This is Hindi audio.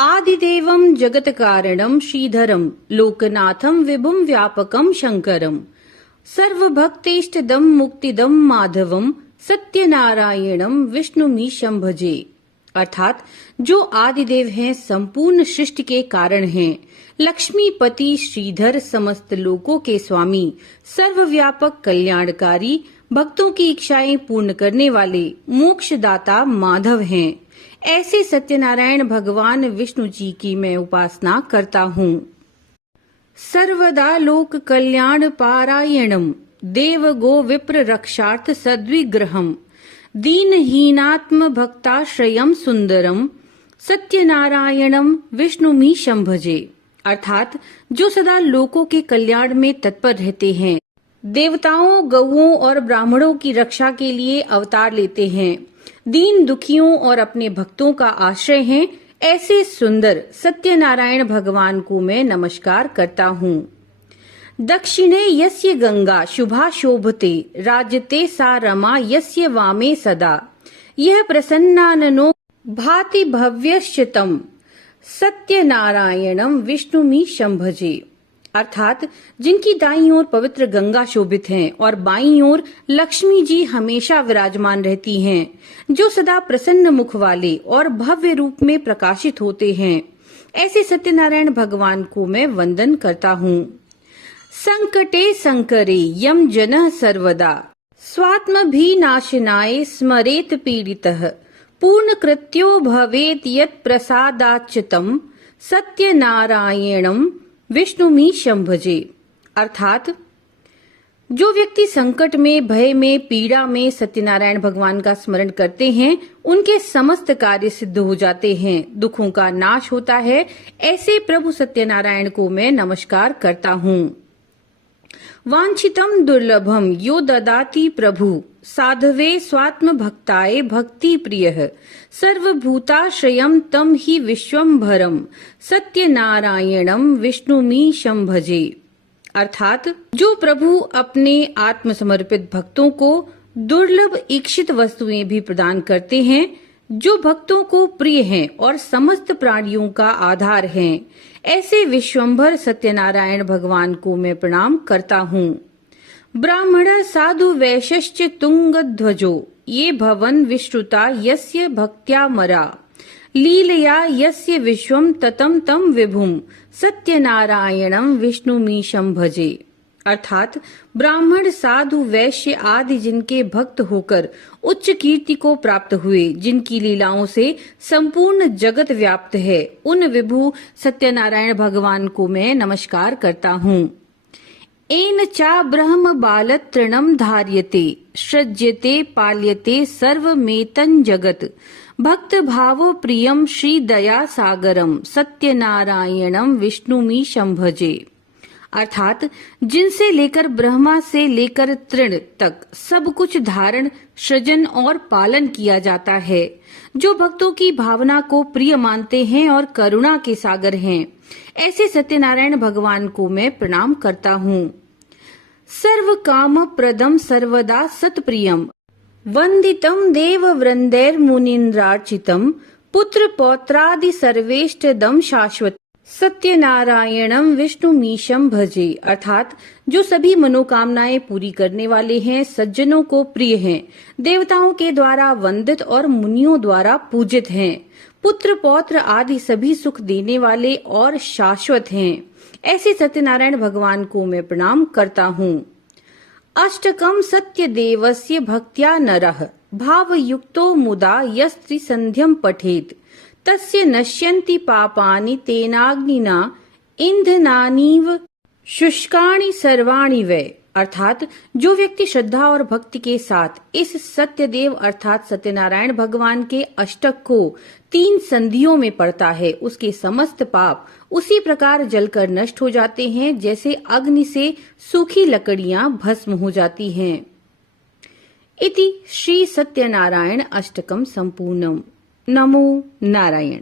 आदिदेवं जगत्कारणं श्रीधरं लोकनाथं विभुं व्यापकं शंकरं सर्वभक्तेष्टदं मुक्तिदं माधवं सत्यनारायणं विष्णुमीशं भजे। अर्थात जो आदिदेव हैं, संपूर्ण सृष्टि के कारण हैं, लक्ष्मीपति श्रीधर, समस्त लोकों के स्वामी, सर्वव्यापक कल्याणकारी, भक्तों की इच्छाएं पूर्ण करने वाले मोक्षदाता माधव हैं। ऐसे सत्यनारायण भगवान विष्णु जी की मैं उपासना करता हूँ। सर्वदा लोक कल्याण पारायणम देव गो विप्र रक्षार्थ सद्विग्रहम दीनहीनात्म भक्ताश्रयम सुंदरम सत्यनारायणम विष्णुमीशं भजे। अर्थात जो सदा लोकों के कल्याण में तत्पर रहते हैं, देवताओं, गौओं और ब्राह्मणों की रक्षा के लिए अवतार लेते हैं, दीन दुखियों और अपने भक्तों का आश्रय हैं, ऐसे सुंदर सत्यनारायण भगवान को मैं नमस्कार करता हूँ। दक्षिणे यस्य गंगा शुभा शोभते राजते सा रमा यस्य वामे सदा यह प्रसन्नाननो भाति भव्यश्चितम सत्यनारायणम विष्णुमीशं भजे। अर्थात जिनकी दाईं ओर पवित्र गंगा शोभित हैं और बाईं ओर लक्ष्मी जी हमेशा विराजमान रहती हैं, जो सदा प्रसन्न मुख वाले और भव्य रूप में प्रकाशित होते हैं, ऐसे सत्यनारायण भगवान को मैं वंदन करता हूँ। संकटे संकरे यम जनः सर्वदा स्वात्म भी नाशनाय स्मरेत पीड़ितः पूर्ण कृत्यो भवेत यत् प्रसादाच्युतम सत्यनारायणम विष्णुमीशं भजे। अर्थात जो व्यक्ति संकट में, भय में, पीड़ा में सत्यनारायण भगवान का स्मरण करते हैं, उनके समस्त कार्य सिद्ध हो जाते हैं, दुखों का नाश होता है। ऐसे प्रभु सत्यनारायण को मैं नमस्कार करता हूँ। वांछितम दुर्लभम यो ददाति प्रभु साधवे स्वात्म भक्ताय भक्ति प्रियः सर्वभूताश्रयम तम ही विश्वम्भरम सत्यनारायणम विष्णुमीशं भजे। अर्थात जो प्रभु अपने आत्मसमर्पित भक्तों को दुर्लभ इच्छित वस्तुएं भी प्रदान करते हैं, जो भक्तों को प्रिय हैं और समस्त प्राणियों का आधार हैं, ऐसे विश्वम्भर सत्यनारायण भगवान को मैं प्रणाम करता हूँ। ब्राह्मण साधु वैश्यश्च तुंग ध्वजो ये भवन विश्रुता यस्य भक्त्या मरा लीलया यस्य विश्वम ततम तम विभुम सत्यनारायणम विष्णुमीशं भजे। अर्थात ब्राह्मण, साधु, वैश्य आदि जिनके भक्त होकर उच्च कीर्ति को प्राप्त हुए, जिनकी लीलाओं से संपूर्ण जगत व्याप्त है, उन विभु सत्यनारायण भगवान को मैं नमस्कार करता हूँ। एन चा ब्रह्म बाल तृणम धार्यते सृज्यते पाल्यते सर्वमेतं जगत भक्त भाव प्रियम श्री दया सागरम सत्यनारायणम विष्णुमीशं भजे। अर्थात जिनसे लेकर ब्रह्मा से लेकर तृण तक सब कुछ धारण, सृजन और पालन किया जाता है, जो भक्तों की भावना को प्रिय मानते हैं और करुणा के सागर हैं, ऐसे सत्यनारायण भगवान को मैं प्रणाम करता हूँ। सर्व काम प्रदम सर्वदा सत्प्रियम वंदितम देव वृंदैर मुनीन्द्रार्चितम पुत्र पौत्रादि सर्वेष्टदम शाश्वत सत्यनारायणम विष्णुमीशं भजे। अर्थात जो सभी मनोकामनाएं पूरी करने वाले हैं, सज्जनों को प्रिय हैं, देवताओं के द्वारा वंदित और मुनियों द्वारा पूजित हैं, पुत्र पौत्र आदि सभी सुख देने वाले और शाश्वत हैं, ऐसे सत्यनारायण भगवान को मैं प्रणाम करता हूँ। अष्टकम सत्य देवस्य भक्त्या नरः भावयुक्तो मुदा यस्त्रि संध्यम पठेत तस्य नश्यन्ति पापानि तेनाग्निना ईंधनानीव शुष्काणि सर्वाणि वै। अर्थात जो व्यक्ति श्रद्धा और भक्ति के साथ इस सत्यदेव अर्थात सत्यनारायण भगवान के अष्टक को 3 संधियों में पढ़ता है, उसके समस्त पाप उसी प्रकार जलकर नष्ट हो जाते हैं जैसे अग्नि से सूखी लकड़ियां भस्म हो जाती हैं। इति श्री सत्यनारायण अष्टकम संपूर्णम। नमो नारायण।